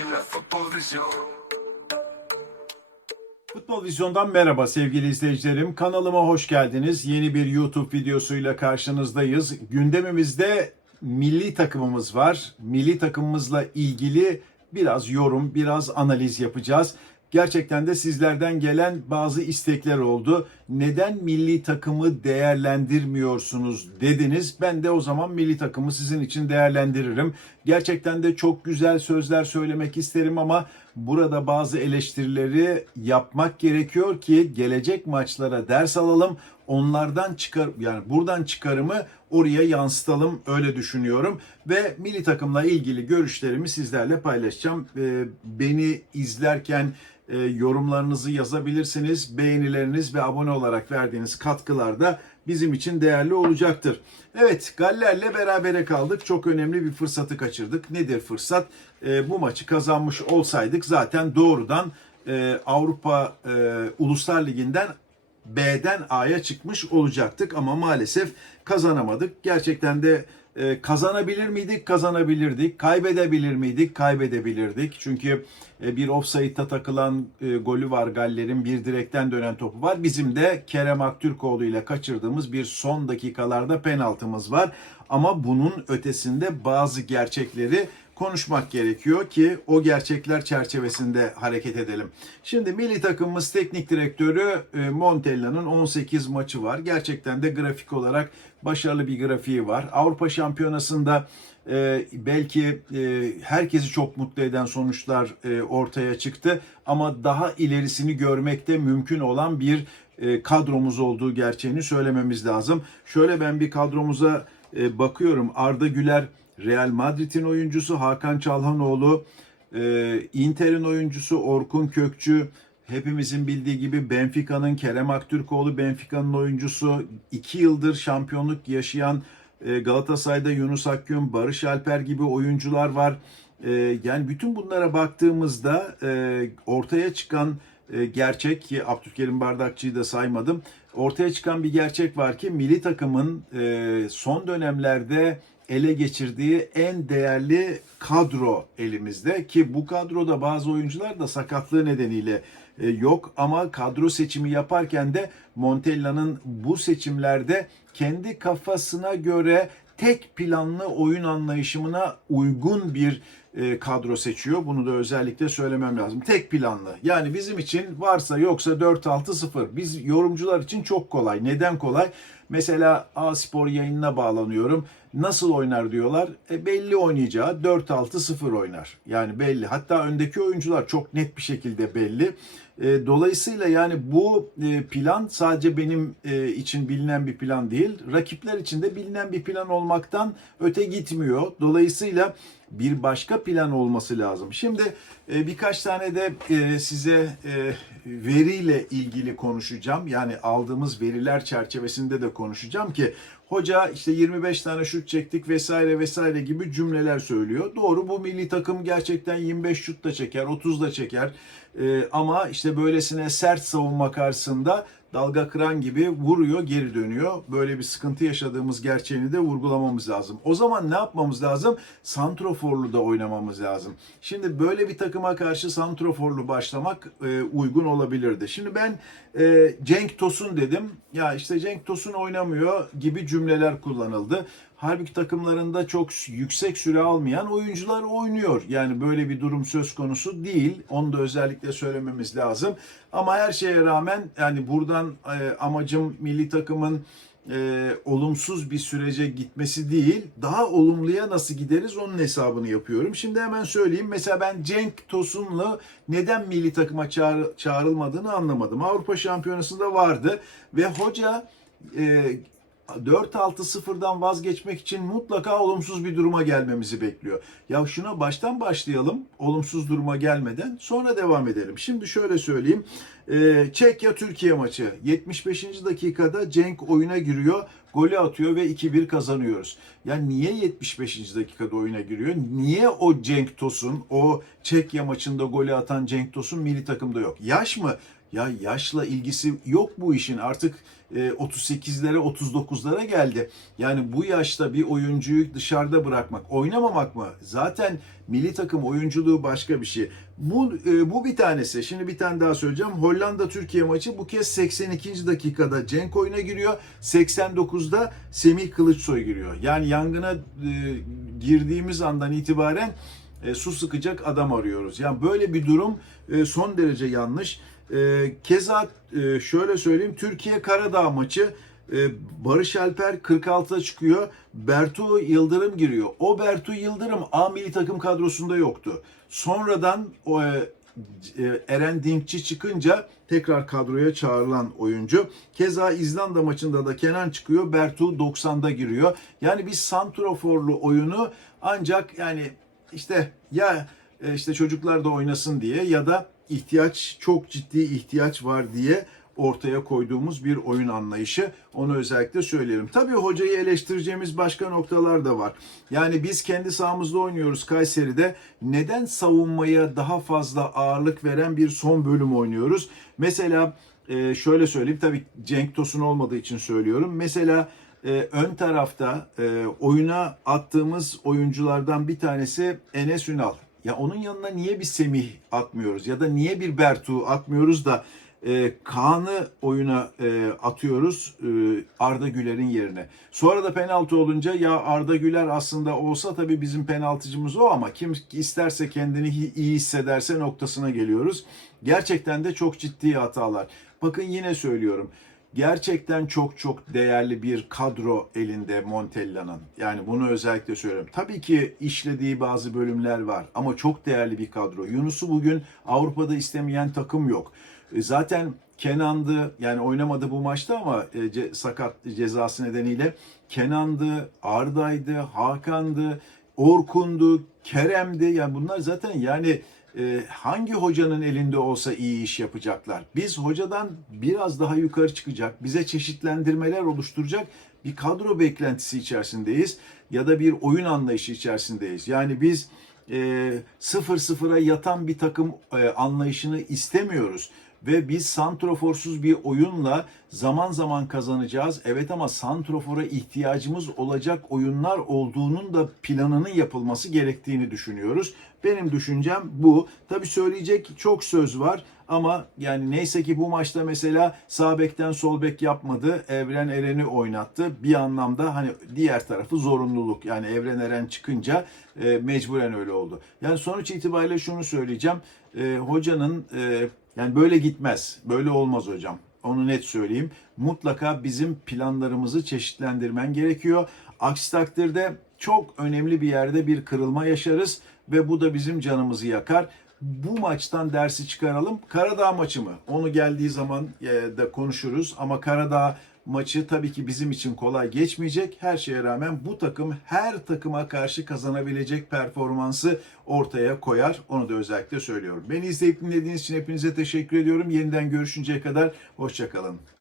Makine futbol vizyon Futbol Vizyon'dan merhaba sevgili izleyicilerim. Kanalıma hoş geldiniz. Yeni bir YouTube videosuyla karşınızdayız. Gündemimizde milli takımımız var. Milli takımımızla ilgili biraz yorum, biraz analiz yapacağız. Gerçekten de sizlerden gelen bazı istekler oldu. Neden milli takımı değerlendirmiyorsunuz dediniz. Ben de o zaman milli takımı sizin için değerlendiririm. Gerçekten de çok güzel sözler söylemek isterim ama burada bazı eleştirileri yapmak gerekiyor ki gelecek maçlara ders alalım. Onlardan çıkar yani buradan çıkarımı oraya yansıtalım öyle düşünüyorum ve milli takımla ilgili görüşlerimi sizlerle paylaşacağım. Ee, beni izlerken e, yorumlarınızı yazabilirsiniz. Beğenileriniz ve abone olarak verdiğiniz katkılar da bizim için değerli olacaktır. Evet Galler'le berabere kaldık. Çok önemli bir fırsatı kaçırdık. Nedir fırsat? E, bu maçı kazanmış olsaydık zaten doğrudan e, Avrupa e, Uluslar Ligi'nden B'den A'ya çıkmış olacaktık ama maalesef kazanamadık. Gerçekten de e, kazanabilir miydik? Kazanabilirdik. Kaybedebilir miydik? Kaybedebilirdik. Çünkü e, bir offside'ta takılan e, golü var Galler'in bir direkten dönen topu var. Bizim de Kerem Aktürkoğlu ile kaçırdığımız bir son dakikalarda penaltımız var. Ama bunun ötesinde bazı gerçekleri konuşmak gerekiyor ki o gerçekler çerçevesinde hareket edelim. Şimdi milli takımımız teknik direktörü e, Montella'nın 18 maçı var. Gerçekten de grafik olarak başarılı bir grafiği var. Avrupa Şampiyonası'nda e, belki e, herkesi çok mutlu eden sonuçlar e, ortaya çıktı ama daha ilerisini görmekte mümkün olan bir e, kadromuz olduğu gerçeğini söylememiz lazım. Şöyle ben bir kadromuza e, bakıyorum. Arda Güler Real Madrid'in oyuncusu Hakan Çalhanoğlu, e, Inter'in oyuncusu Orkun Kökçü, hepimizin bildiği gibi Benfica'nın Kerem Aktürkoğlu Benfica'nın oyuncusu, iki yıldır şampiyonluk yaşayan e, Galatasaray'da Yunus Akgün, Barış Alper gibi oyuncular var. E, yani bütün bunlara baktığımızda ortaya çıkan gerçek ki Abdülkerim Bardakçı'yı da saymadım. Ortaya çıkan bir gerçek var ki milli takımın e, son dönemlerde ele geçirdiği en değerli kadro elimizde ki bu kadroda bazı oyuncular da sakatlığı nedeniyle e, yok ama kadro seçimi yaparken de Montella'nın bu seçimlerde kendi kafasına göre tek planlı oyun anlayışımına uygun bir e, kadro seçiyor. Bunu da özellikle söylemem lazım. Tek planlı. Yani bizim için varsa yoksa 4-6-0. Biz yorumcular için çok kolay. Neden kolay? Mesela A Spor yayınına bağlanıyorum. Nasıl oynar diyorlar. E, belli oynayacağı 4-6-0 oynar. Yani belli. Hatta öndeki oyuncular çok net bir şekilde belli. E, dolayısıyla yani bu e, plan sadece benim e, için bilinen bir plan değil. Rakipler için de bilinen bir plan olmaktan öte gitmiyor. Dolayısıyla bir başka plan olması lazım. Şimdi e, birkaç tane de e, size e, veriyle ilgili konuşacağım. Yani aldığımız veriler çerçevesinde de konuşacağım ki hoca işte 25 tane şut çektik vesaire vesaire gibi cümleler söylüyor. Doğru bu milli takım gerçekten 25 şut da çeker, 30 da çeker. E, ama işte böylesine sert savunma karşısında dalga kıran gibi vuruyor, geri dönüyor. Böyle bir sıkıntı yaşadığımız gerçeğini de vurgulamamız lazım. O zaman ne yapmamız lazım? Santroforlu da oynamamız lazım. Şimdi böyle bir takıma karşı santroforlu başlamak e, uygun olabilirdi. Şimdi ben e, Cenk Tosun dedim. Ya işte Cenk Tosun oynamıyor gibi cümleler kullanıldı. Halbuki takımlarında çok yüksek süre almayan oyuncular oynuyor. Yani böyle bir durum söz konusu değil. Onu da özellikle söylememiz lazım. Ama her şeye rağmen yani buradan e, amacım milli takımın e, olumsuz bir sürece gitmesi değil, daha olumluya nasıl gideriz onun hesabını yapıyorum. Şimdi hemen söyleyeyim. Mesela ben Cenk Tosun'la neden milli takıma çağır, çağrılmadığını anlamadım. Avrupa Şampiyonası'nda vardı ve hoca e, 4-6-0'dan vazgeçmek için mutlaka olumsuz bir duruma gelmemizi bekliyor. Ya şuna baştan başlayalım olumsuz duruma gelmeden sonra devam edelim. Şimdi şöyle söyleyeyim. Ee, Çekya Türkiye maçı 75. dakikada Cenk oyuna giriyor. Golü atıyor ve 2-1 kazanıyoruz. Ya niye 75. dakikada oyuna giriyor? Niye o Cenk Tosun, o Çekya maçında golü atan Cenk Tosun milli takımda yok? Yaş mı? Ya yaşla ilgisi yok bu işin. Artık e, 38'lere 39'lara geldi. Yani bu yaşta bir oyuncuyu dışarıda bırakmak, oynamamak mı? Zaten milli takım oyunculuğu başka bir şey. Bu e, bu bir tanesi. Şimdi bir tane daha söyleyeceğim. Hollanda Türkiye maçı bu kez 82. dakikada Cenk oyuna giriyor. 89'da Semih Kılıçsoy giriyor. Yani yangına e, girdiğimiz andan itibaren e, su sıkacak adam arıyoruz. Yani böyle bir durum e, son derece yanlış. E, keza e, şöyle söyleyeyim Türkiye Karadağ maçı e, Barış Alper 46'da çıkıyor. Bertu Yıldırım giriyor. O Bertu Yıldırım A milli takım kadrosunda yoktu. Sonradan o e, e, Eren Dinkçi çıkınca tekrar kadroya çağrılan oyuncu. Keza İzlanda maçında da Kenan çıkıyor. Bertu 90'da giriyor. Yani biz santroforlu oyunu ancak yani işte ya e, işte çocuklar da oynasın diye ya da ihtiyaç çok ciddi ihtiyaç var diye ortaya koyduğumuz bir oyun anlayışı. Onu özellikle söyleyelim. Tabii hocayı eleştireceğimiz başka noktalar da var. Yani biz kendi sahamızda oynuyoruz Kayseri'de. Neden savunmaya daha fazla ağırlık veren bir son bölüm oynuyoruz? Mesela e, şöyle söyleyeyim. Tabii Cenk Tosun olmadığı için söylüyorum. Mesela e, ön tarafta e, oyuna attığımız oyunculardan bir tanesi Enes Ünal. Ya onun yanına niye bir Semih atmıyoruz ya da niye bir Bertu atmıyoruz da e, Kaan'ı oyuna e, atıyoruz e, Arda Güler'in yerine. Sonra da penaltı olunca ya Arda Güler aslında olsa tabii bizim penaltıcımız o ama kim isterse kendini iyi hissederse noktasına geliyoruz. Gerçekten de çok ciddi hatalar. Bakın yine söylüyorum. Gerçekten çok çok değerli bir kadro elinde Montella'nın. Yani bunu özellikle söylüyorum. Tabii ki işlediği bazı bölümler var ama çok değerli bir kadro. Yunus'u bugün Avrupa'da istemeyen takım yok. E, Zaten Kenan'dı yani oynamadı bu maçta ama e, sakat cezası nedeniyle Kenan'dı, Arda'ydı, Hakan'dı, Orkun'du, Kerem'di. Yani bunlar zaten yani e, hangi hocanın elinde olsa iyi iş yapacaklar. Biz hocadan biraz daha yukarı çıkacak, bize çeşitlendirmeler oluşturacak bir kadro beklentisi içerisindeyiz ya da bir oyun anlayışı içerisindeyiz. Yani biz e, sıfır sıfıra yatan bir takım e, anlayışını istemiyoruz. Ve biz santroforsuz bir oyunla zaman zaman kazanacağız. Evet ama santrofora ihtiyacımız olacak oyunlar olduğunun da planının yapılması gerektiğini düşünüyoruz. Benim düşüncem bu. Tabii söyleyecek çok söz var ama yani neyse ki bu maçta mesela sağ bekten sol bek yapmadı. Evren Eren'i oynattı. Bir anlamda hani diğer tarafı zorunluluk. Yani Evren Eren çıkınca e, mecburen öyle oldu. Yani sonuç itibariyle şunu söyleyeceğim. E, hocanın e, yani böyle gitmez. Böyle olmaz hocam. Onu net söyleyeyim. Mutlaka bizim planlarımızı çeşitlendirmen gerekiyor. Aksi takdirde çok önemli bir yerde bir kırılma yaşarız ve bu da bizim canımızı yakar. Bu maçtan dersi çıkaralım. Karadağ maçı mı? Onu geldiği zaman e, da konuşuruz ama Karadağ maçı tabii ki bizim için kolay geçmeyecek. Her şeye rağmen bu takım her takıma karşı kazanabilecek performansı ortaya koyar. Onu da özellikle söylüyorum. Beni izleyip dinlediğiniz için hepinize teşekkür ediyorum. Yeniden görüşünceye kadar hoşçakalın.